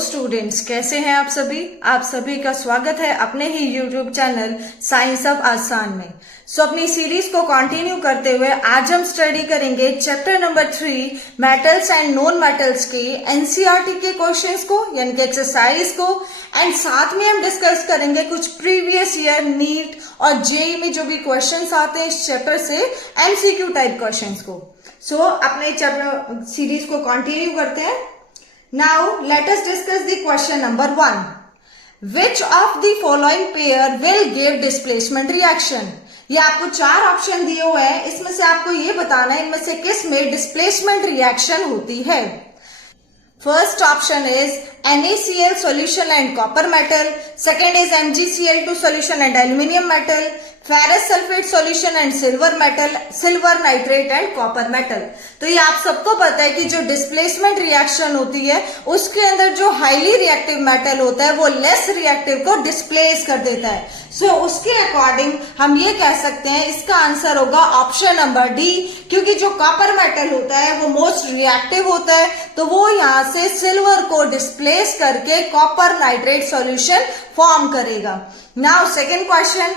Students, कैसे हैं आप सभी। आप सभी का स्वागत है अपने ही यूट्यूब चैनल साइंस ऑफ आसान में। अपनी सीरीज को कंटिन्यू करते हुए आज हम स्टडी करेंगे chapter number 3 metals and non metals के एनसीईआरटी के क्वेश्चंस को, यानी कि एक्सरसाइज को, एंड साथ में हम डिस्कस करेंगे कुछ प्रीवियस ईयर नीट और जेईई में जो भी क्वेश्चंस आते हैं इस चैप्टर से, एमसीक्यू टाइप क्वेश्चंस को। अपने चैप्टर सीरीज को कंटिन्यू करते हैं। Now let us discuss the question number 1. Which of the following pair will give displacement reaction? ये आपको 4 ऑप्शन दिए हुए हैं, इसमें से आपको ये बताना है इनमें से किस में डिस्प्लेसमेंट रिएक्शन होती है। First option is NaCl solution and copper metal. Second is MgCl2 solution and aluminium metal. Ferrous sulphate solution and silver metal, silver nitrate and copper metal. तो ये आप सबको पता है कि जो डिस्प्लेसमेंट रिएक्शन होती है उसके अंदर जो हाईली रिएक्टिव मेटल होता है वो लेस रिएक्टिव को डिस्प्लेस कर देता है। उसके अकॉर्डिंग हम ये कह सकते हैं इसका आंसर होगा ऑप्शन नंबर डी, क्योंकि जो कॉपर मेटल होता है वो मोस्ट रिएक्टिव होता है, तो वो यहाँ से सिल्वर को डिस्प्लेस करके कॉपर नाइट्रेट सॉल्यूशन फॉर्म करेगा। नाउ सेकेंड क्वेश्चन,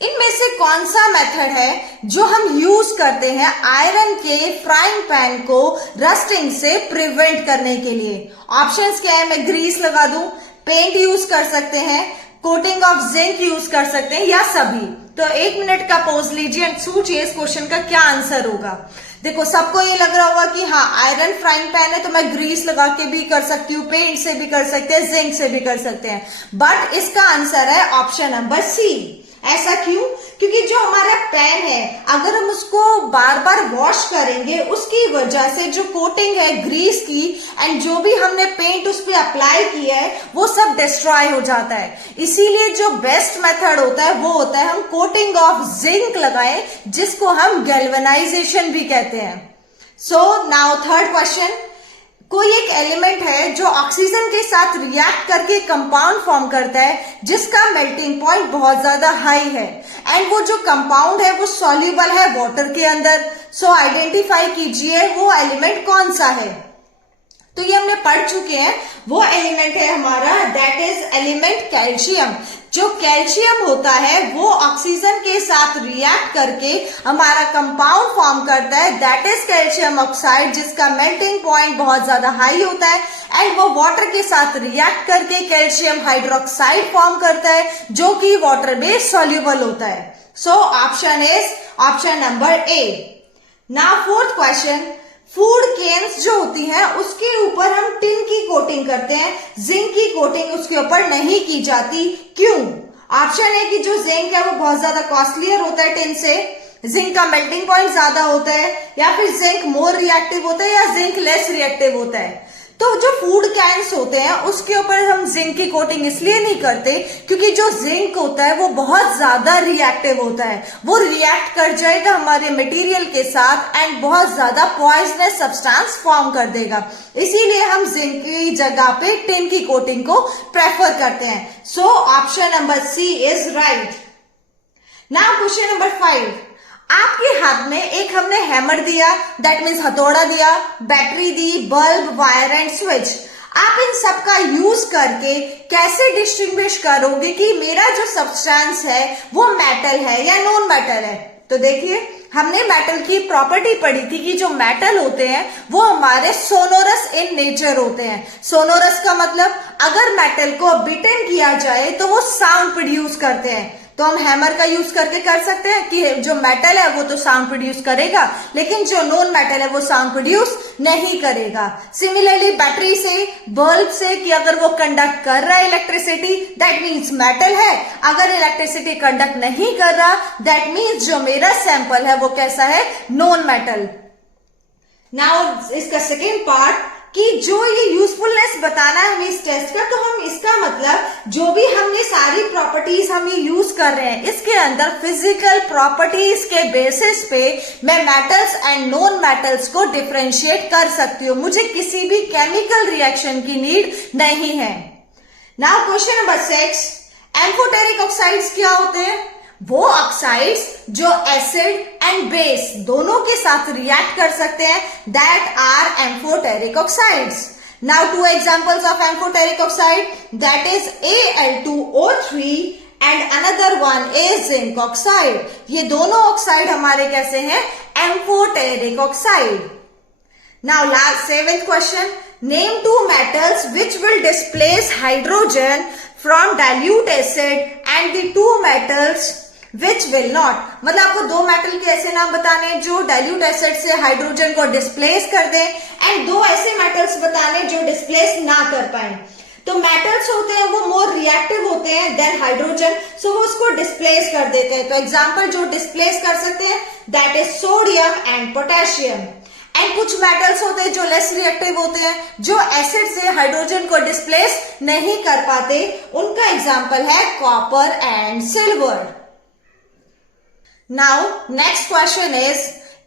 इनमें से कौन सा मेथड है जो हम यूज करते हैं आयरन के फ्राइंग पैन को रस्टिंग से प्रिवेंट करने के लिए। ऑप्शंस क्या है, मैं ग्रीस लगा दूं, पेंट यूज कर सकते हैं, कोटिंग ऑफ जिंक यूज कर सकते हैं, या सभी। तो 1 मिनट का पॉज लीजिए एंड सोचिए इस क्वेश्चन का क्या आंसर होगा। देखो, सबको ये लग रहा होगा कि हाँ आयरन फ्राइंग पैन है तो मैं ग्रीस लगा के भी कर सकती हूँ, पेंट से भी कर सकते हैं, जिंक से भी कर सकते हैं, बट इसका आंसर है ऑप्शन नंबर सी। ऐसा क्यों? क्योंकि जो हमारा पैन है अगर हम उसको बार बार वॉश करेंगे उसकी वजह से जो कोटिंग है ग्रीस की एंड जो भी हमने पेंट उस पर अप्लाई किया है वो सब डिस्ट्रॉय हो जाता है। इसीलिए जो बेस्ट मेथड होता है वो होता है हम कोटिंग ऑफ जिंक लगाएं, जिसको हम गैल्वेनाइजेशन भी कहते हैं। नाउ थर्ड क्वेश्चन, कोई एक एलिमेंट है जो ऑक्सीजन के साथ रिएक्ट करके कंपाउंड फॉर्म करता है जिसका मेल्टिंग पॉइंट बहुत ज्यादा हाई है एंड वो जो कंपाउंड है वो सॉल्युबल है वाटर के अंदर। आइडेंटिफाई कीजिए वो एलिमेंट कौन सा है। तो ये हमने पढ़ चुके हैं, वो एलिमेंट है हमारा दैट इज एलिमेंट कैल्शियम। जो कैल्शियम होता है वो ऑक्सीजन के साथ रिएक्ट करके हमारा कंपाउंड फॉर्म करता है दैट इज कैल्शियम ऑक्साइड, जिसका मेल्टिंग पॉइंट बहुत ज्यादा हाई होता है एंड वो वाटर के साथ रिएक्ट करके कैल्शियम हाइड्रोक्साइड फॉर्म करता है जो कि वाटर में सॉल्युबल होता है। Option is option number A. Now fourth question, food cans जो होती हैं उसके ऊपर हम टिन की कोटिंग करते हैं, जिंक की कोटिंग उसके ऊपर नहीं की जाती, क्यों? ऑप्शन है कि जो जिंक है वो बहुत ज्यादा कॉस्टलियर होता है टिन से, जिंक का मेल्टिंग पॉइंट ज्यादा होता है, या फिर जिंक मोर रिएक्टिव होता है, या जिंक लेस रिएक्टिव होता है। तो जो फूड कैन्स होते हैं उसके ऊपर हम जिंक की कोटिंग इसलिए नहीं करते क्योंकि जो जिंक होता है वो बहुत ज्यादा रिएक्टिव होता है, वो रिएक्ट कर जाएगा हमारे मटेरियल के साथ एंड बहुत ज्यादा पॉइजनस सब्सटेंस फॉर्म कर देगा। इसीलिए हम जिंक की जगह पे टिन की कोटिंग को प्रेफर करते हैं। Option number C is right. Now question number 5, आपके हाथ में एक हमने हैमर दिया, दैट मीन्स हथौड़ा दिया, battery the, bulb, wire and switch. आप इन सब का यूज करके कैसे डिस्टिंग्विश करोगे कि मेरा जो सब्सटेंस है वो मेटल है या नॉन मेटल है? तो देखिए, हमने मेटल की प्रॉपर्टी पढ़ी थी कि जो मेटल होते हैं वो हमारे सोनोरस इन नेचर होते हैं। सोनोरस का मतलब अगर मेटल को बीटन किया जाए तो वो साउंड प्रोड्यूस करते हैं। तो हम हैमर का यूज करके कर सकते हैं कि जो मेटल है वो तो साउंड प्रोड्यूस करेगा, लेकिन जो नॉन मेटल है वो साउंड प्रोड्यूस नहीं करेगा। सिमिलरली बैटरी से, बल्ब से, कि अगर वो कंडक्ट कर रहा है इलेक्ट्रिसिटी दैट मीन्स मेटल है, अगर इलेक्ट्रिसिटी कंडक्ट नहीं कर रहा दैट मीन्स जो मेरा सैंपल है वो कैसा है, नॉन मेटल। नाउ इसका सेकेंड पार्ट कि जो ये यूजफुलनेस बताना है हमें इस टेस्ट का, तो हम इसका मतलब जो भी हमने सारी प्रॉपर्टीज हम ये यूज कर रहे हैं इसके अंदर फिजिकल प्रॉपर्टीज के बेसिस पे मैं मेटल्स एंड नॉन मेटल्स को डिफरेंशिएट कर सकती हूँ, मुझे किसी भी केमिकल रिएक्शन की नीड नहीं है। Now question number 6, amphoteric oxides क्या होते हैं? वो ऑक्साइड्स जो एसिड एंड बेस दोनों के साथ रिएक्ट कर सकते हैं that are amphoteric oxides. Now two examples of amphoteric oxide, that is Al2O3 and another one is zinc oxide. ये दोनों ऑक्साइड हमारे कैसे हैं? Amphoteric oxide. Now last 7th question, name two metals which will displace hydrogen from dilute acid and the two metals which will not. मतलब आपको दो metal के ऐसे नाम बताने जो डाइल्यूट एसिड से हाइड्रोजन को डिस्प्लेस कर दें एंड दो ऐसे मेटल्स बताने जो डिस्प्लेस ना कर पाए. तो मेटल्स होते हैं वो मोर रिएक्टिव होते हैं देन हाइड्रोजन, सो वो उसको डिस्प्लेस कर देते हैं. तो एग्जांपल जो डिस्प्लेस कर सकते हैं that is sodium and potassium. And कुछ मेटल्स होते हैं जो लेस रिएक्टिव होते हैं, जो एसिड से हाइड्रोजन को डिस्प्लेस नहीं कर पाते. उनका एग्जांपल है copper and silver. Now next question is,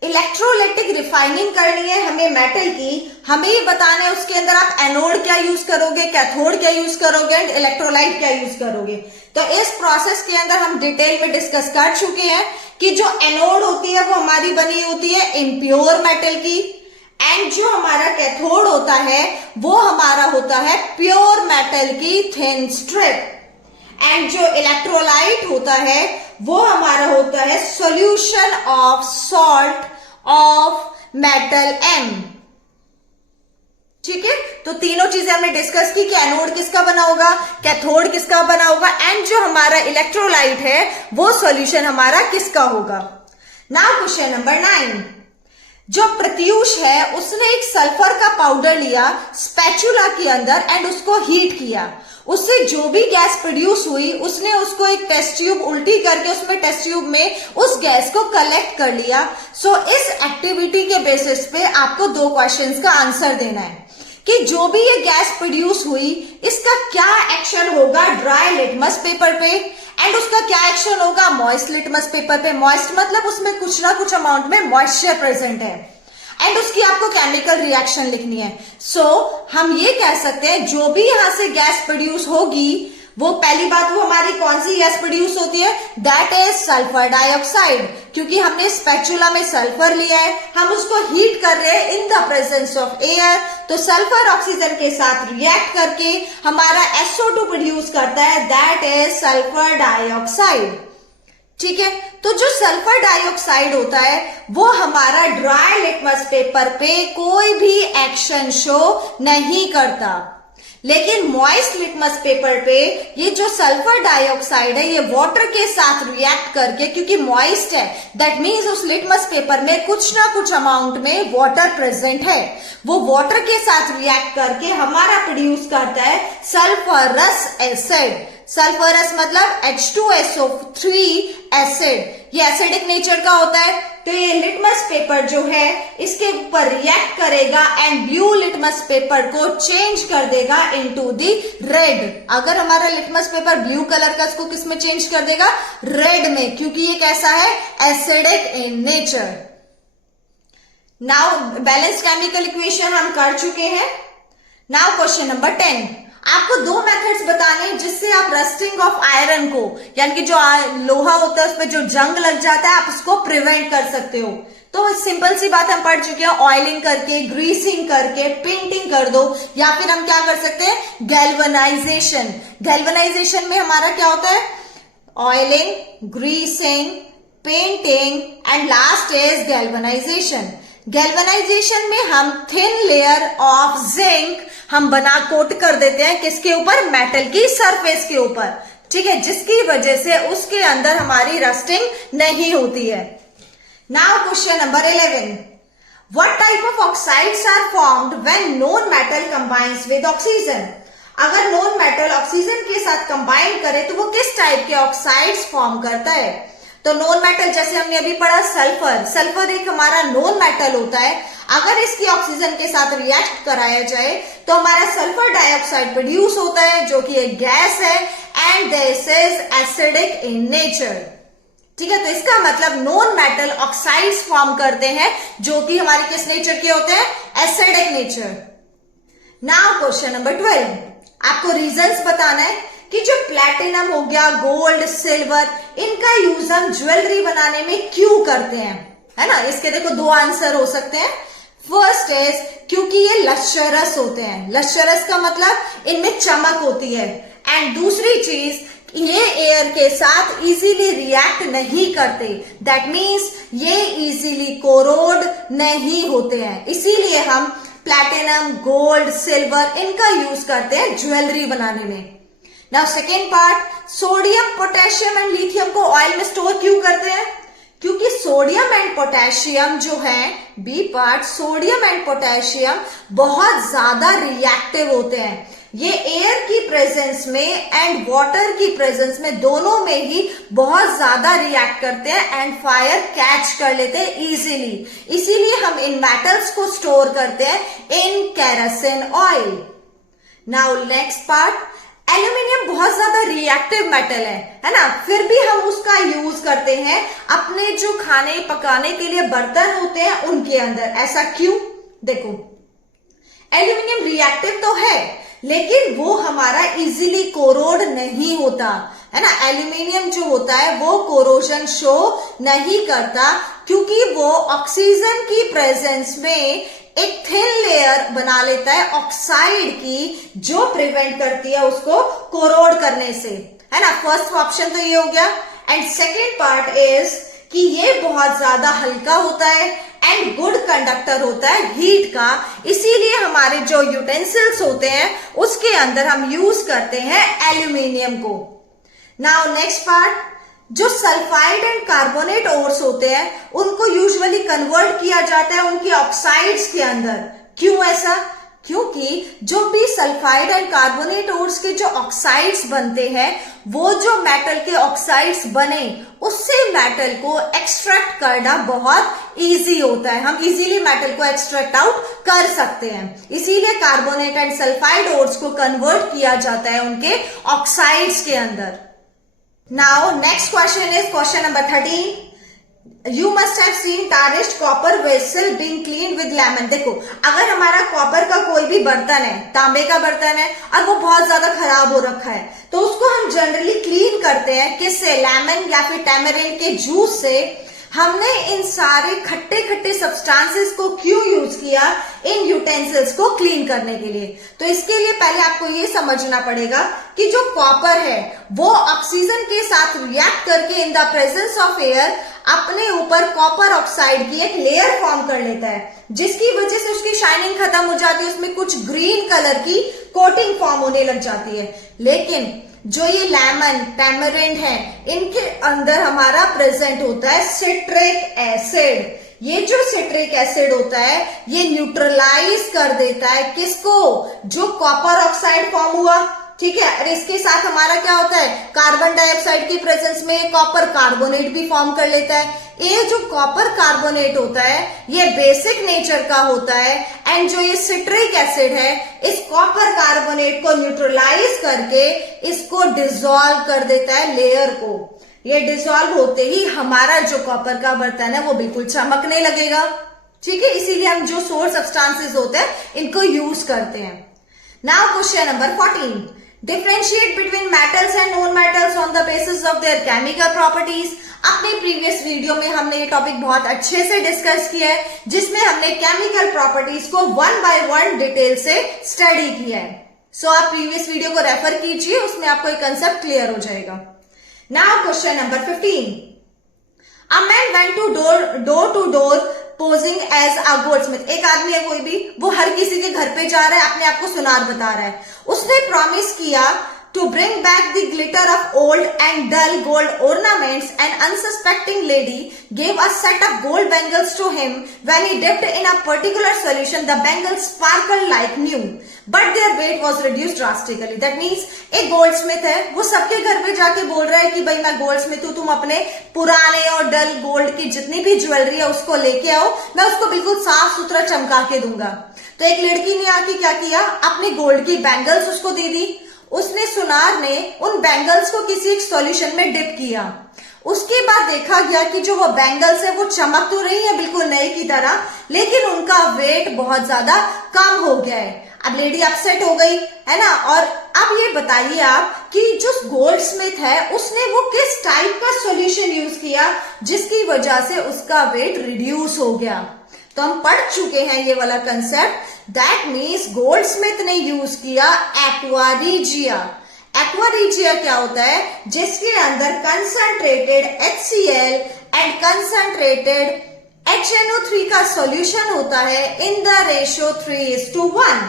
electrolytic refining करनी है हमें मेटल की. हमें ये बताना है उसके अंदर आप एनोड क्या यूज करोगे, कैथोड क्या यूज करोगे एंड इलेक्ट्रोलाइट क्या यूज करोगे. तो इस प्रोसेस के अंदर हम डिटेल में डिस्कस कर चुके हैं कि जो एनोड होती है वो हमारी बनी होती है इम्प्योर मेटल की एंड जो हमारा कैथोड होता है वो हमारा होता है प्योर मेटल की थिन स्ट्रिप. एंड जो इलेक्ट्रोलाइट होता है वो हमारा होता है solution of salt of metal M. ठीक है, तो तीनों चीजें हमने डिस्कस की कि एनोड किसका बना होगा, कैथोड किसका बना होगा एंड जो हमारा इलेक्ट्रोलाइट है वो सॉल्यूशन हमारा किसका होगा. नाउ क्वेश्चन नंबर 9, जो प्रत्यूष है उसने एक सल्फर का पाउडर लिया स्पैचुला के अंदर एंड उसको हीट किया. उससे जो भी गैस प्रोड्यूस हुई उसने उसको एक टेस्ट ट्यूब उल्टी करके उसमें टेस्ट ट्यूब में उस गैस को कलेक्ट कर लिया. सो इस एक्टिविटी के बेसिस पे आपको दो क्वेश्चंस का आंसर देना है कि जो भी ये गैस प्रोड्यूस हुई इसका क्या एक्शन होगा ड्राई लिटमस पेपर पे एंड उसका क्या एक्शन होगा मॉइस्ट लिटमस पेपर पे. मॉइस्ट मतलब उसमें कुछ ना कुछ अमाउंट में मॉइस्चर प्रेजेंट है एंड उसकी आपको केमिकल रिएक्शन लिखनी है. सो हम ये कह सकते हैं जो भी यहां से गैस प्रोड्यूस होगी वो पहली बात वो हमारी कौन सी गैस प्रोड्यूस होती है, दैट इज सल्फर डाइऑक्साइड. क्योंकि हमने स्पैचुला में सल्फर लिया है, हम उसको हीट कर रहे हैं in the presence of air, तो सल्फर ऑक्सीजन के साथ रिएक्ट करके हमारा SO2 प्रोड्यूस करता है, दैट इज सल्फर डाइऑक्साइड. ठीक है, तो जो सल्फर डाइऑक्साइड होता है वो हमारा ड्राई लिटमस पेपर पे कोई भी एक्शन शो नहीं करता, लेकिन मॉइस्ट लिटमस पेपर पे ये जो सल्फर डाइऑक्साइड है ये वाटर के साथ रिएक्ट करके, क्योंकि मॉइस्ट है दैट मीन्स उस लिटमस पेपर में कुछ ना कुछ अमाउंट में वाटर प्रेजेंट है, वो वाटर के साथ रिएक्ट करके हमारा प्रोड्यूस करता है सल्फरस एसिड. सल्फरस मतलब H2SO3 एसिड. ये एसिडिक नेचर का होता है. तो ये लिटमस पेपर जो है इसके ऊपर रिएक्ट करेगा एंड ब्लू लिटमस पेपर को चेंज कर देगा इनटू दी रेड. अगर हमारा लिटमस पेपर ब्लू कलर का इसको किस में चेंज कर देगा, रेड में, क्योंकि ये कैसा है acidic in nature. Now balance chemical equation हम कर चुके हैं. नाउ क्वेश्चन नंबर 10, आपको दो मेथड्स बताने हैं जिससे आप रस्टिंग ऑफ आयरन को, यानी कि जो लोहा होता है उस पर जो जंग लग जाता है आप उसको प्रिवेंट कर सकते हो. तो सिंपल सी बात हम पढ़ चुके हैं, ऑयलिंग करके, ग्रीसिंग करके, पेंटिंग कर दो, या फिर हम क्या कर सकते हैं गैल्वेनाइजेशन. गैल्वेनाइजेशन में हमारा क्या होता है oiling, greasing, painting and last is galvanisation. Galvanisation में हम थिन लेयर ऑफ जिंक हम बना कोट कर देते हैं किसके ऊपर, मेटल की सरफेस के ऊपर. ठीक है, जिसकी वजह से उसके अंदर हमारी रस्टिंग नहीं होती है. Now question number 11, what type of oxides are formed when non metal combines with oxygen. अगर नॉन मेटल ऑक्सीजन के साथ कंबाइन करे तो वो किस टाइप के ऑक्साइड्स फॉर्म करता है. तो नॉन मेटल जैसे हमने अभी पढ़ा सल्फर, सल्फर एक हमारा नॉन मेटल होता है. अगर इसकी ऑक्सीजन के साथ रिएक्ट कराया जाए तो हमारा सल्फर डाइऑक्साइड प्रोड्यूस होता है जो कि एक गैस है and this is acidic in nature. ठीक है, तो इसका मतलब नॉन मेटल ऑक्साइड्स फॉर्म करते हैं जो कि हमारे किस नेचर के होते हैं, acidic nature. Now question number 12, आपको रीजंस बताना है कि जो प्लैटिनम हो गया, गोल्ड, सिल्वर, इनका यूज हम ज्वेलरी बनाने में क्यों करते हैं, है ना. इसके देखो दो आंसर हो सकते हैं. फर्स्ट इज क्योंकि ये लश्चरस होते हैं। लश्चरस का मतलब इनमें चमक होती है। एंड दूसरी चीज, ये एयर के साथ इजीली रिएक्ट नहीं करते। दैट मीन्स ये इजीली कोरोड नहीं होते हैं। इसीलिए हम प्लैटिनम, गोल्ड, सिल्वर इनका यूज करते हैं ज्वेलरी बनाने में। Now second part, sodium, potassium and lithium को ऑयल में स्टोर क्यों करते हैं? क्योंकि सोडियम एंड पोटेशियम जो है, B part, sodium and potassium बहुत ज्यादा रिएक्टिव होते हैं। ये एयर की प्रेजेंस में एंड वाटर की प्रेजेंस में दोनों में ही बहुत ज्यादा रिएक्ट करते हैं एंड फायर कैच कर लेते हैं इजीली। इसीलिए हम इन मेटल्स को स्टोर करते हैं in kerosene oil. Now next part, aluminium बहुत ज्यादा रिएक्टिव मेटल है ना, फिर भी हम उसका यूज करते हैं अपने जो खाने पकाने के लिए बर्तन होते हैं उनके अंदर। ऐसा क्यों? देखो, एल्यूमिनियम रिएक्टिव तो है लेकिन वो हमारा इजीली कोरोड नहीं होता है ना। एल्यूमिनियम जो होता है वो कोरोजन शो नहीं करता क्योंकि वो ऑक्सीजन की प्रेजेंस में एक थिन लेयर बना लेता है ऑक्साइड की, जो प्रिवेंट करती है उसको कोरोड करने से, है ना। फर्स्ट ऑप्शन तो ये हो गया। एंड सेकेंड पार्ट इज कि ये बहुत ज्यादा हल्का होता है एंड गुड कंडक्टर होता है हीट का। इसीलिए हमारे जो यूटेंसिल्स होते हैं उसके अंदर हम यूज करते हैं एल्यूमिनियम को। नाउ नेक्स्ट पार्ट, जो सल्फाइड एंड कार्बोनेट ओर्स होते हैं उनको यूजुअली कन्वर्ट किया जाता है उनकी ऑक्साइड्स के अंदर। क्यों ऐसा? क्योंकि जो भी सल्फाइड एंड कार्बोनेट ओर्स के जो ऑक्साइड्स बनते हैं, वो जो मेटल के ऑक्साइड्स बने उससे मेटल को एक्सट्रैक्ट करना बहुत इजी होता है। हम इजीली मेटल को एक्सट्रैक्ट आउट कर सकते हैं। इसीलिए कार्बोनेट एंड सल्फाइड ओर्स को कन्वर्ट किया जाता है उनके ऑक्साइड्स के अंदर। Now next question is question number 13। You must have seen tarnished copper vessel being cleaned with lemon। देखो, अगर हमारा कॉपर का कोई भी बर्तन है, तांबे का बर्तन है और वो बहुत ज्यादा खराब हो रखा है, तो उसको हम जनरली क्लीन करते हैं किससे? लेमन या फिर टैमरिंड के जूस से। हमने इन सारे खट्टे खट्टे सब्सटेंसेस को क्यों यूज किया इन यूटेंसिल्स को क्लीन करने के लिए? तो इसके लिए पहले आपको ये समझना पड़ेगा कि जो कॉपर है वो ऑक्सीजन के साथ रिएक्ट करके in the presence of air अपने ऊपर कॉपर ऑक्साइड की एक लेयर फॉर्म कर लेता है, जिसकी वजह से उसकी शाइनिंग खत्म हो जाती है, उसमें कुछ ग्रीन कलर की कोटिंग फॉर्म होने लग जाती है। लेकिन जो ये लेमन, टैमरिंड है, इनके अंदर हमारा प्रेजेंट होता है सिट्रिक एसिड। ये जो सिट्रिक एसिड होता है ये न्यूट्रलाइज कर देता है किसको? जो कॉपर ऑक्साइड फॉर्म हुआ, ठीक है। और इसके साथ हमारा क्या होता है? कार्बन डाइऑक्साइड की प्रेजेंस में कॉपर कार्बोनेट भी फॉर्म कर लेता है। ये जो कॉपर कार्बोनेट होता है ये बेसिक नेचर का होता है एंड जो ये सिट्रिक एसिड है इस कॉपर कार्बोनेट को न्यूट्रलाइज करके इसको डिसॉल्व कर देता है लेयर को। ये डिसॉल्व होते ही हमारा जो कॉपर का बर्तन है वो बिल्कुल चमकने लगेगा, ठीक है। इसीलिए हम जो सोर्स सब्सटेंसेस होते हैं इनको यूज करते हैं। Now question number 14, differentiate between metals and non metals on the basis of their chemical properties. अपने प्रीवियस वीडियो में हमने ये टॉपिक बहुत अच्छे से डिस्कस किया है, जिसमें हमने केमिकल प्रॉपर्टीज को वन बाय वन डिटेल से स्टडी किया है। सो आप प्रीवियस वीडियो को रेफर कीजिए, उसमें आपको एक कंसेप्ट क्लियर हो जाएगा। Now question number 15, a man went to door to door posing as a goldsmith. एक आदमी है कोई भी, वो हर किसी के घर पे जा रहा है, अपने आप को सुनार बता रहा है। उसने प्रॉमिस किया to bring back the glitter of old and dull gold ornaments. An unsuspecting lady gave a set of gold bangles to him. When he dipped in a particular solution, the bangles sparkled like new, but their weight was reduced drastically. That means एक Goldsmith है, वो सबके घर पे जाके बोल रहा है कि भाई मैं गोल्डस्मिथ हूँ, तुम अपने पुराने और डल गोल्ड की जितनी भी ज्वेलरी है उसको लेके आओ, मैं उसको बिल्कुल साफ सुथरा चमका के दूंगा। तो एक लड़की ने आके क्या किया, अपनी गोल्ड की बैंगल्स उसको दे दी। उसने सुनार ने उन बैंगल्स को किसी एक सॉल्यूशन में डिप किया। उसके बाद देखा गया कि जो वो बैंगल्स है वो चमक तो रही है बिल्कुल नए की तरह, लेकिन उनका वेट बहुत ज्यादा कम हो गया है। अब लेडी अपसेट हो गई है ना। और अब ये बताइए आप कि जो गोल्डस्मिथ है उसने वो किस टाइप का सॉल्यूशन यूज किया जिसकी वजह से उसका वेट रिड्यूस हो गया। तो हम पढ़ चुके हैं ये वाला कंसेप्ट। दैट मीन्स गोल्डस्मिथ ने यूज किया एक्वा रिजिया। एक्वा रिजिया क्या होता है? जिसके अंदर concentrated HCl and concentrated HNO3 का सॉल्यूशन होता है इन द रेशियो 3:1।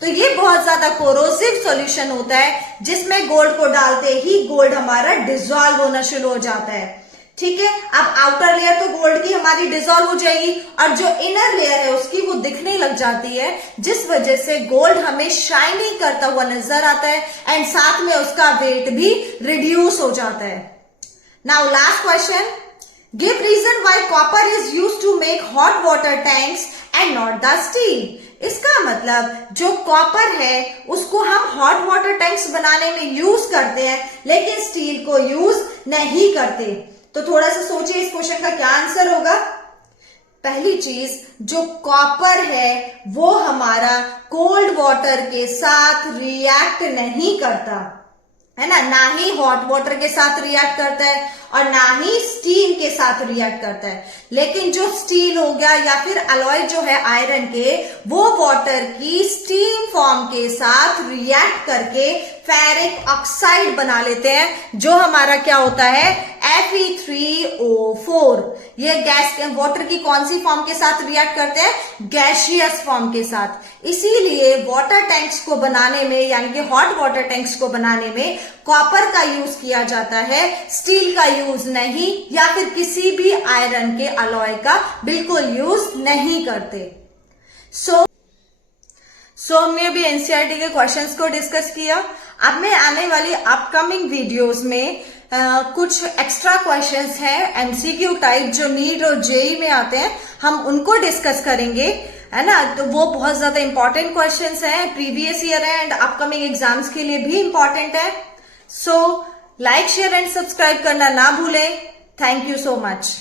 तो ये बहुत ज्यादा कोरोसिव सॉल्यूशन होता है, जिसमें गोल्ड को डालते ही गोल्ड हमारा डिसॉल्व होना शुरू हो जाता है। ठीक है, अब आउटर लेयर तो गोल्ड की हमारी डिसॉल्व हो जाएगी और जो इनर लेयर है उसकी वो दिखने लग जाती है, जिस वजह से गोल्ड हमें शाइनिंग करता हुआ नजर आता है एंड साथ में उसका वेट भी रिड्यूस हो जाता है। Now last question, give reason why copper is used to make hot water tanks and not the steel. इसका मतलब जो कॉपर है उसको हम हॉट वाटर टैंक्स बनाने में यूज करते हैं, लेकिन स्टील को यूज नहीं करते। तो थोड़ा सा सोचिए इस क्वेश्चन का क्या आंसर होगा। पहली चीज, जो कॉपर है वो हमारा कोल्ड वाटर के साथ रिएक्ट नहीं करता है ना ही हॉट वाटर के साथ रिएक्ट करता है और ना ही स्टील के साथ रिएक्ट करता है। लेकिन जो स्टील हो गया या फिर अलॉय जो है आयरन के, वो वाटर की स्टीम फॉर्म के साथ रिएक्ट करके फेरिक ऑक्साइड बना लेते हैं, जो हमारा क्या होता है Fe3O4। ये गैस वाटर की कौन सी फॉर्म के साथ रिएक्ट करते हैं? गैसियस फॉर्म के साथ। इसीलिए वाटर टैंक्स को बनाने में यानी कि हॉट वाटर टैंक्स को बनाने में कॉपर का यूज किया जाता है, स्टील का यूज नहीं, या फिर किसी भी आयरन के अलॉय का बिल्कुल यूज नहीं करते। सो हमने अभी एनसीईआरटी के क्वेश्चंस को डिस्कस किया। अब मैं आने वाली अपकमिंग वीडियोस में कुछ एक्स्ट्रा क्वेश्चंस हैं एमसीक्यू टाइप जो नीट और जेई में आते हैं, हम उनको डिस्कस करेंगे, है ना। तो वो बहुत ज्यादा इंपॉर्टेंट क्वेश्चंस हैं, प्रीवियस ईयर है एंड अपकमिंग एग्जाम्स के लिए भी इंपॉर्टेंट है। So like share and subscribe करना ना भूलें। Thank you so much.